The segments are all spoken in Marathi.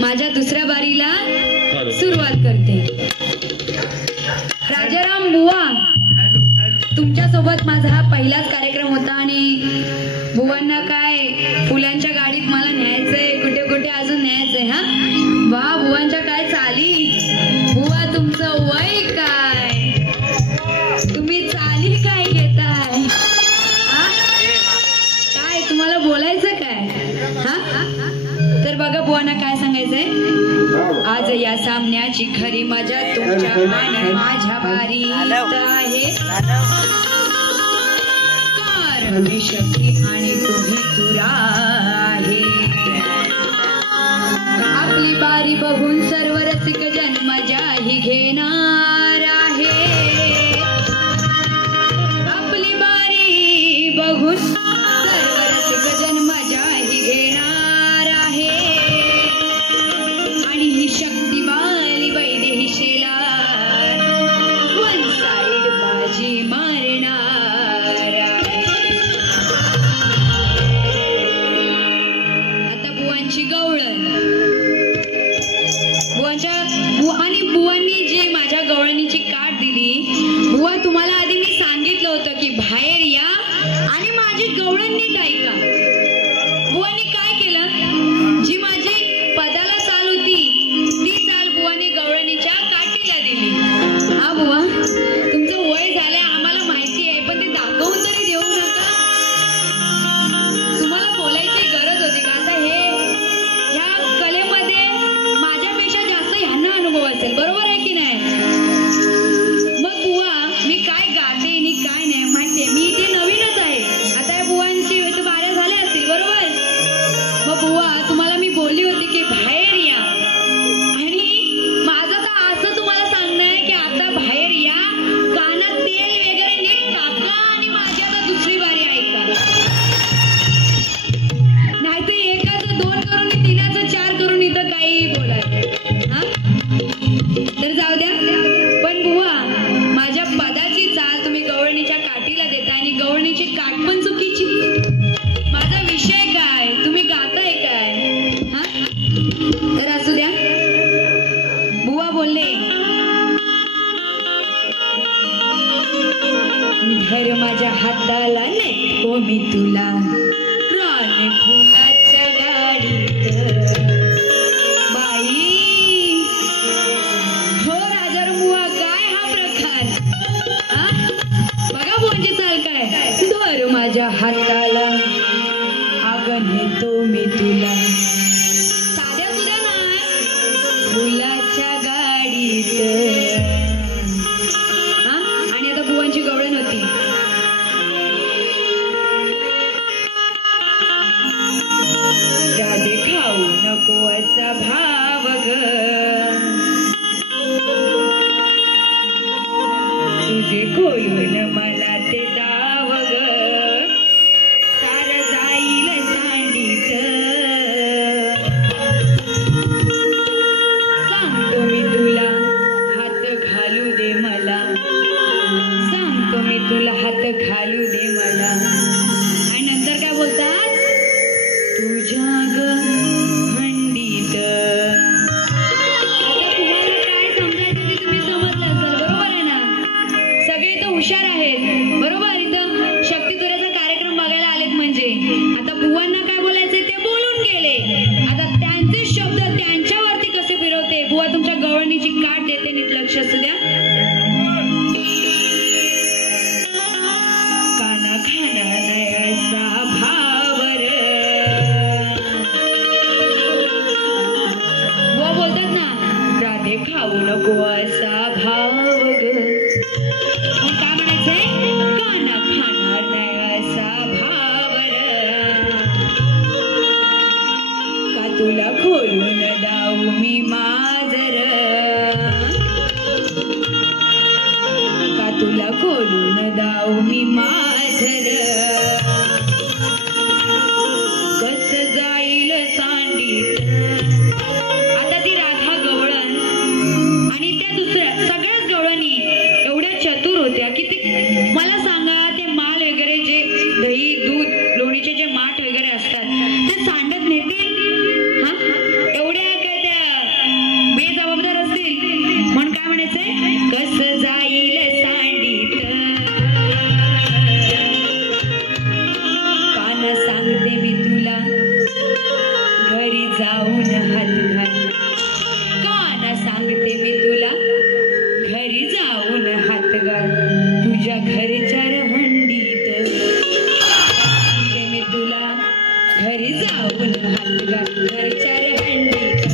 माझ्या दुसऱ्या बारीला सुरुवात करते. राजाराम बुवा, तुमच्या सोबत माझा हा पहिलाच कार्यक्रम होता आणि बुवांना काय फुलांच्या गाडीत मला न्यायचंय, कुठे कुठे अजून न्यायचंय. हा वा, बुवांच्या काय चाली. बुवा तुमचं वय काय, तुम्ही चाली काय घेताय, काय तुम्हाला बोलायचं काय. हा तर बघा बुवांना काय सांगायचंय. आज या सामन्याची खरी मजा तुमच्या आणि माझ्या बारीत आहे. कारण मी शक्ती आणि तुम्ही तुरा आहे. आपली बारी बघून सर्व रसिक जन मजाही घेणार आहे. आपली बारी बघून सर्व रसिक जन मजाही घेणार आहे. आणि ही शक्तिवाली वैदेही शेलार वन साइड बाजी मारणार आहे. आता बुवांची गवळण. आणि बुवांनी जी माझ्या गवळणीची काठ दिली. बुवा तुम्हाला आधी मी सांगितलं होतं की बाहेर या आणि माझी गवळण नीट ऐका. बुवांनी काय केलं, जी माझी पदाला चाल होती ती चाल बुवांनी गवळणीच्या काठीला दिली. हा बुवा, तुमचं वय झालंय आम्हाला माहिती आहे, पण ते दाखवून तरी देऊ नका. तुम्हाला बोलायची गरज होती का. आता हे ह्या कलेमध्ये माझ्यापेक्षा जास्त ह्यांना अनुभव असेल, बरोबर आहे की नाही. मग बुवा मी काय गाते आणि काय नाही माहितीये, मी इथे नवीनच आहे. आता या बुवांची बाऱ्या झाल्या असतील, बरोबर. मग बुवा तुम्हाला मी बोलली होती की बाहेर या, आणि माझं तर असं तुम्हाला सांगणं आहे की आता बाहेर या, कानात तेल वगैरे नीट टाका आणि माझी आता दुसरी बारी ऐका. नाहीतर एकाचं 2 करून तीनाचं 4 करून इथं काही बोलायचं. हा तर जाऊ द्या. पण बुवा माझ्या पदाची चाल तुम्ही गवळणीच्या काठीला देता आणि गवळणीची काठ पण चुकीची. माझा विषय काय, तुम्ही गाताय काय. हा तर असू द्या. बुवा बोलले, धर माझ्या हाताला नेको मी तुला रान फुलाच्या गाडीत. बाई हो राजाराम बुवा, काय हा प्रकार. बघा बुवांची चाल काय. धर माझ्या हाताला अगं नेतो मी तुला साध्या सुद्धा नाही फुलाच्या गाडीत. आणि आता बुवांची गवळण होती. राधे खाऊ नको असा भाव ग, तुझे खोलून मला ते दाव ग, सार जाईल सांडीत. सांगतो मी तुला हात घालू दे मला, सांगतो मी तुला हात घालू दे मला. आणि नंतर काय बोलतात, तुझ्या ग हंडीत. आता तुम्हाला काय समजायचं ते तुम्ही समजलं असेल, बरोबर आहे ना. सगळे इथं हुशार आहेत, बरोबर. इथं शक्तितुऱ्याचा कार्यक्रम बघायला आलेत म्हणजे आता बुवांना काय बोलायचंय ते बोलून गेले. आता त्यांचे शब्द त्यांच्यावरती कसे फिरवते. बुवा तुमच्या गवळणीची काठ देते, नीट लक्ष असू द्या. काना खाना नयसा भावर. बुवा बोलतात ना, राधे खाऊ नको असा भाव ग. काय म्हणायचंय, काना खाणार नाही असा भावर. का तुला खोलून दाऊ मी माजर, का तुला खोलून दाऊ मी माजर. कस जाईल सांडीत. आता ती राधा गवळण आणि त्या दुसऱ्या सगळ्याच गवळणी एवढ्या चतुर होत्या की ते मला सांगा, ते माल वगैरे जे दही दूध लोणीचे जे माठ वगैरे असतात ते सांडत नेतील. हा एवढ्या काय त्या जाऊन हात घाल काना सांगते मी तुला घरी जाऊन हात घाल तुझ्या घरच्या हंडीत सांगते मी तुला घरी जाऊन हात घाल घरच्या हंडीत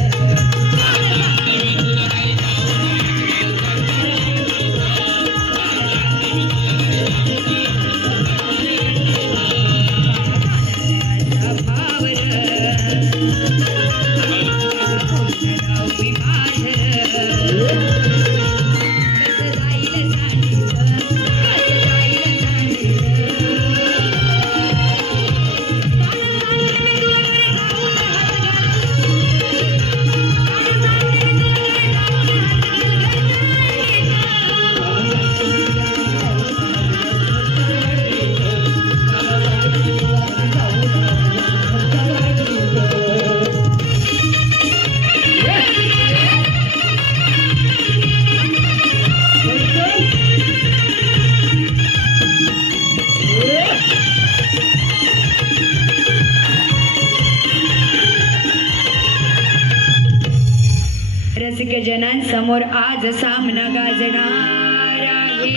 रसिक जनांसमोर आज सामना गाजणार आहे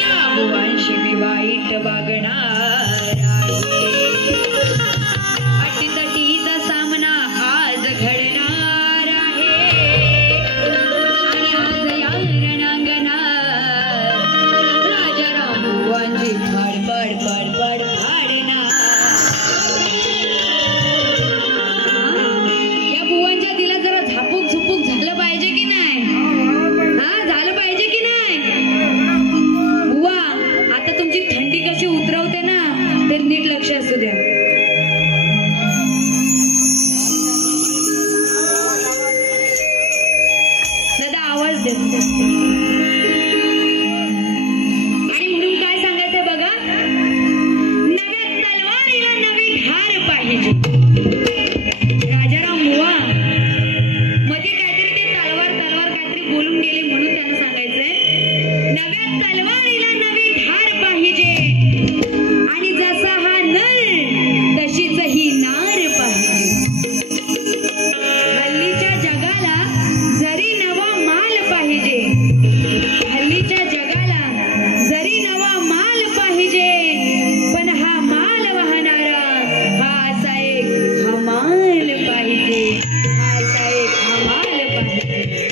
या बुवांशी मी वाईट वागणार अटीतटीचा सामना आज घडणार आहे आणि आज या रणांगणात राजाराम बुवांची फडफड फडफड फाडणार झालं पाहिजे की नाही झालं पाहिजे की नाही बुवा आता तुमची थंडी कशी उतरवते ना ते नीट लक्ष असू द्या दादा आवाज देत आणि म्हणून काय सांगायचंय बघा नव्या तलवारीला नवी धार पाहिजे राजाराम बुवा बोलून गेले म्हणून त्यांना सांगायचंय नव्या तलवारीला नवी धार पाहिजे आणि जसा हा नर तशीच ही नार पाहिजे हल्लीच्या जगाला जरी नवा माल पाहिजे हल्लीच्या जगाला जरी नवा माल पाहिजे पण हा माल वाहणारा हा असा एक हमाल पाहिजे हा असा एक हमाल पाहिजे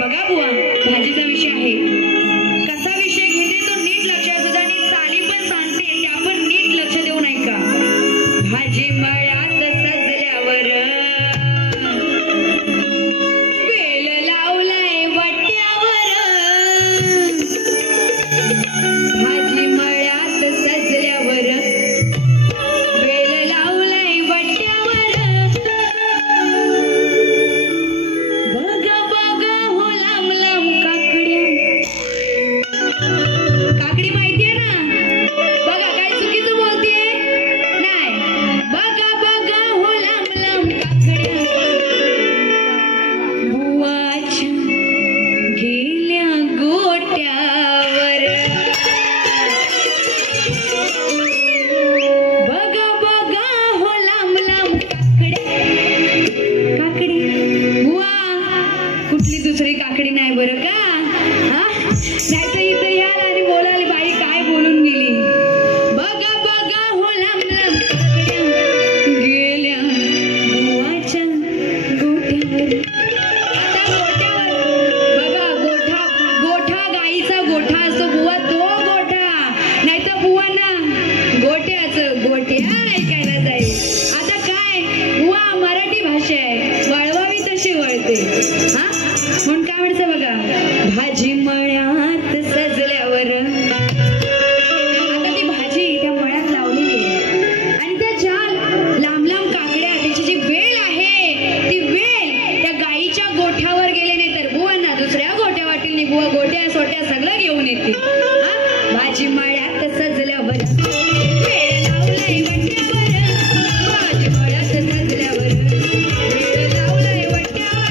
बघा बुवा भाजीचा विषय आहे कसा विषय घेते तो नीट लक्षात असू द्या आणि चाली पण सांगते त्या पण नीट लक्ष देऊन ऐका भाजी मळ्यात सजल्यावर वेल लावलाय वट्यावर भाजी मळ्यात सजल्यावर वेल लावलाय वट्यावर काकडी माहितीये ना बघा काय चुकीचं बोलतेय नाही बघा बघा हो लांब लांब काकड्या बुवाच्या गेल्या गोट्यावर बघा बघा हो लांब लांब काकड्या काकडी बुवा कुठली दुसरी काकडी नाही बरं का नाही तर इथं याल आणि बोलायला बाई काय बोलून गेली बघा बघा हो लांब लांब गेल्या बुवाच्या गोठ्यावर आता गोठ्यावर बघा गोठा गाईचा गोठा असतो बुवा तो गोठा नाही तर बुवांना गोठ्याचं गोठ्या ऐकायला जाईल आता काय बुवा मराठी भाषा आहे वळवावी तशी वळते हा म्हणून काय म्हणतं बघा भाजी मळ्यात सजल्यावर आता ती भाजी त्या मळ्यात लावलेली आहे आणि त्या ज्या लांब लांब काकड्या त्याची जी वेल आहे ती वेल त्या गाईच्या गोठ्यावर गेले नाही तर बुवांना दुसऱ्या गोठ्या वाटेल नाही बुवा गोट्या सोट्या सगळं घेऊन येते भाजी मळ्यात सजल्यावर वेल लावलाय वट्यावर भाजी मळ्यात सजल्यावर वेल लावलाय वट्यावर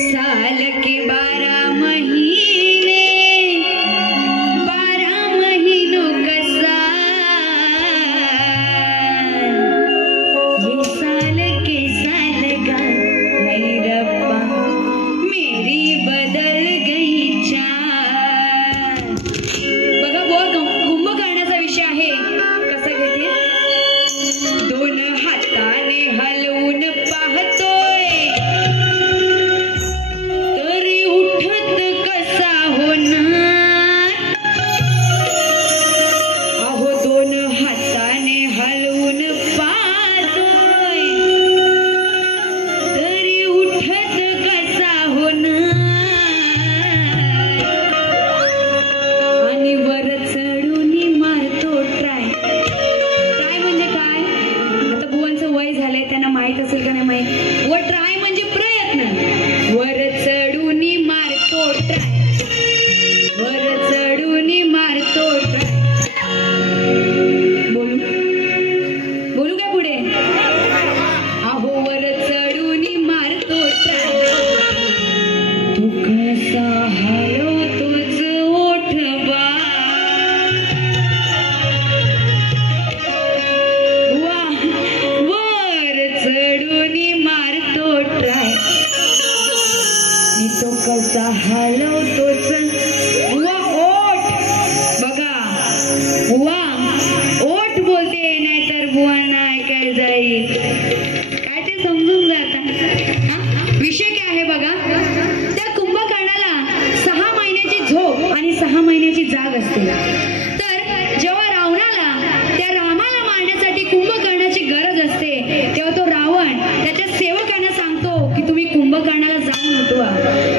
साल के 12 महीने 12 महीनों का साल, ये साल के साल गा है रब्बा मेरी बदल गई चाल. बघा कुंभकर्णाचा विषय आहे. कसा घेते? 2 हाताने हलवून पाहतोय तरी उठत कसा होणार. अहो 2 हाताने हलवून पाहतोय तरी उठत कसा होणार. आणि वर चढून मारतो ट्राय. ट्राय म्हणजे काय? आता बुवांचं वय झालंय, त्यांना माहित असेल का नाही माहित. व ट्राय म्हणजे प्रयत्न. वर चढून मारतो ट्राय, वर चढून मारतो ट्राय. बोलू बोलू काय पुढे? अहो वर चढून मारतो ट्राय, तू कसा हलवतोच ओठ बा. वा वर चढून मारतो ट्राय, मी तो कसा हलवतोच. वा ओठ बघा, वा ओठ बोलते, नाहीतर बुवांना ऐकायला जाईल. काय ते समजून जाता. विषय काय आहे बघा. त्या कुंभकर्णाला 6 महिन्याची झोप आणि 6 महिन्याची जाग असते. तर जेव्हा रावणाला त्या रामाला मारण्यासाठी कुंभकर्णाची गरज असते, तेव्हा तो रावण त्याच्या सेवकांना सांगतो की तुम्ही कुंभकर्णाला जाऊन उठवा.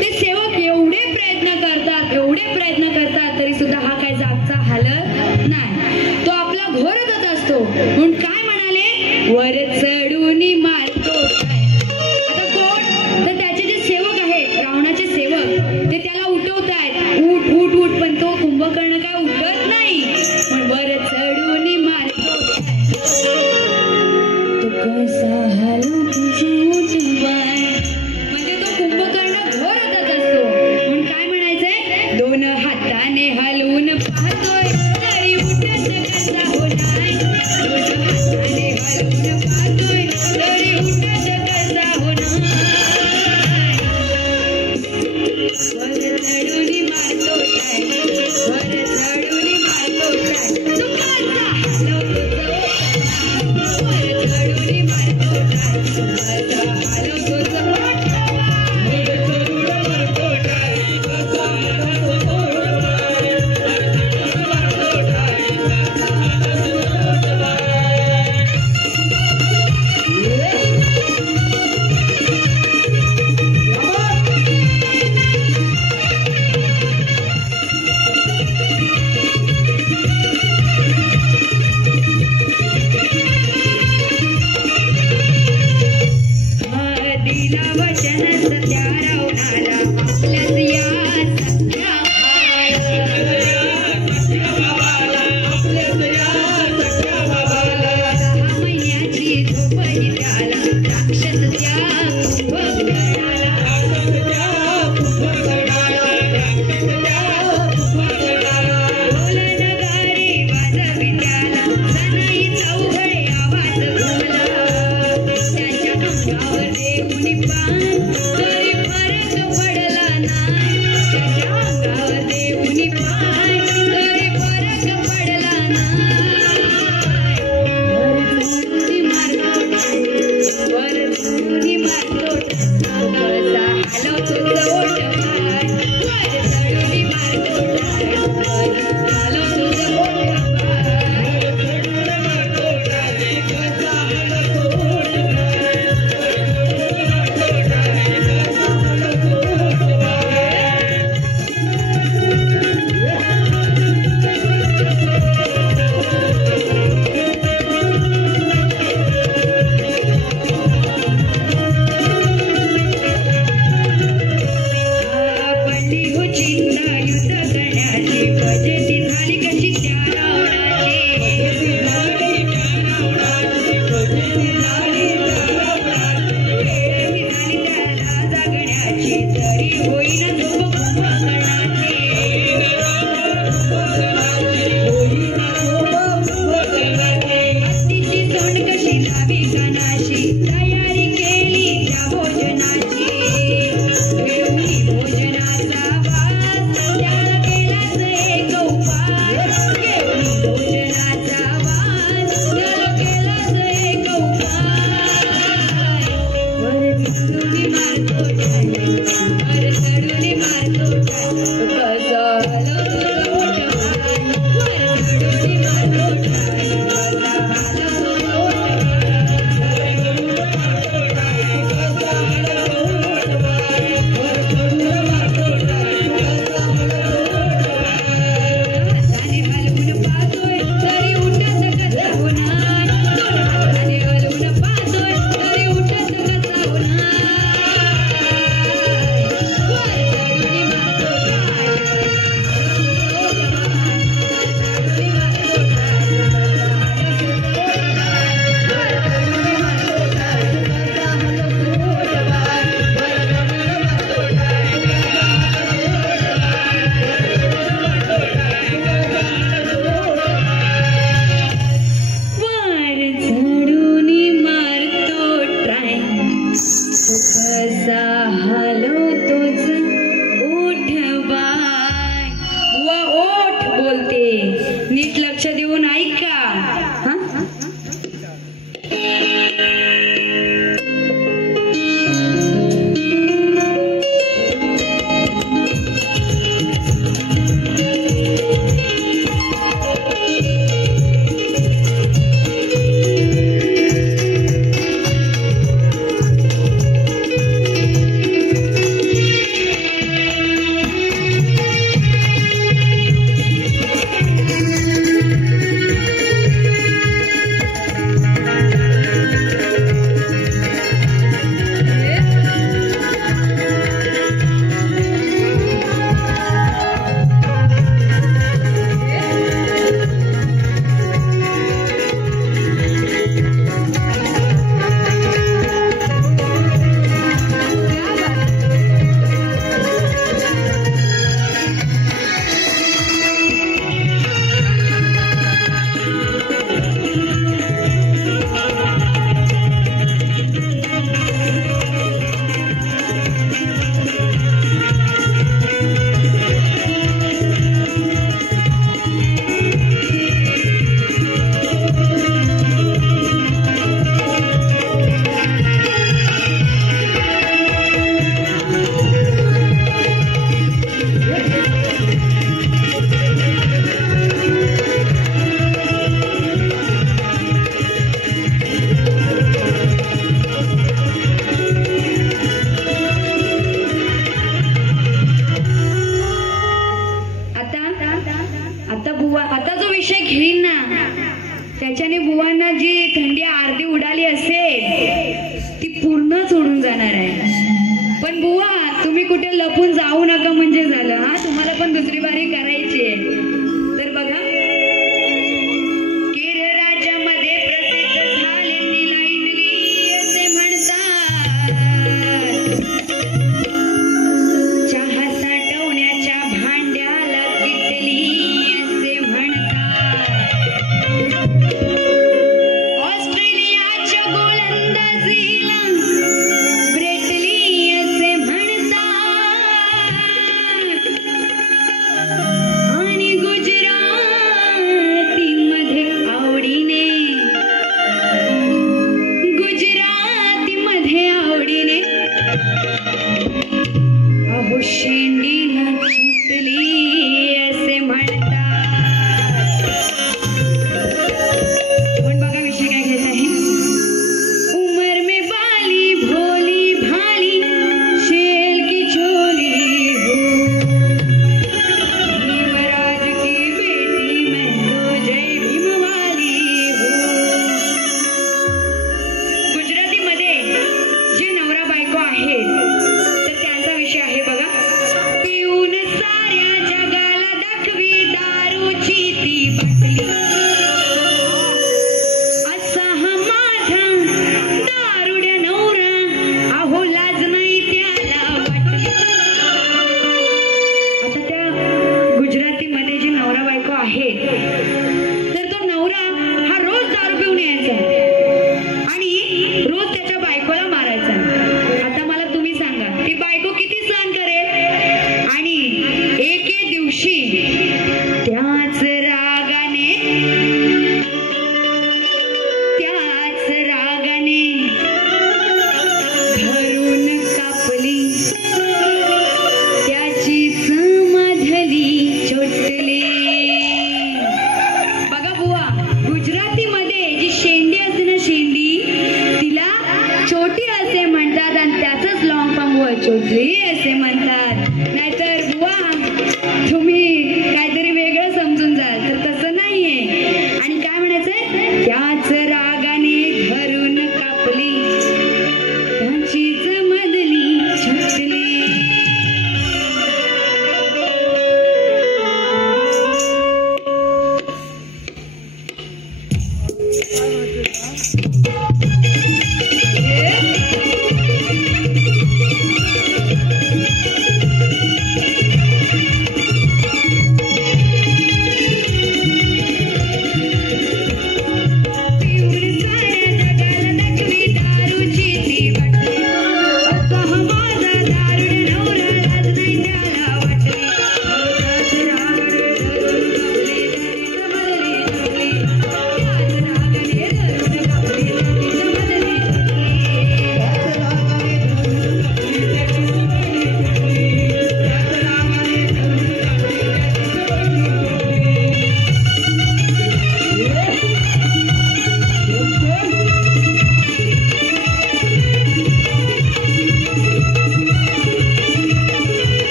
ते सेवक एवढे प्रयत्न करतात तरी सुद्धा हा काय जागचा हालत नाही. तो आपला घोरतच असतो. म्हणून काय म्हणाले? वर चढून मारतो काय. आता कोण? तर त्याचे जे सेवक आहेत, रावणाचे सेवक, ते त्याला उठवतायत. उठ उठ उठ, पण तो कुंभकर्ण काय उठत त्याच्याने बुवांना जी थंडी अर्धी उडाली असेल ती पूर्ण सोडून जाणार आहे. पण बुवा तुम्ही कुठे लपून जाऊ नका म्हणजे झालं. हा, तुम्हाला पण दुसरी बारी करायची आहे. तर बघा, केरळराज्यामध्ये प्रसिद्ध झालेली लाईनली असे म्हणतात, चहा साठवण्याच्या भांड्याला किटली असे म्हणतात, ऑस्ट्रेलियाच्या गोलंदाजीला ब्रेटली असे म्हणतात, आणि गुजरात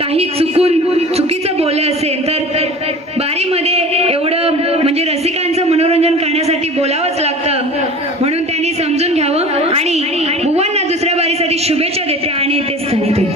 काही चुकीचं बोलले असेल तर बारीमध्ये एवढं म्हणजे रसिकांचं मनोरंजन करण्यासाठी बोलावंच लागतं, म्हणून त्यांनी समजून घ्यावं आणि बुवांना दुसऱ्या बारीसाठी शुभेच्छा देते आणि तेच सांगते.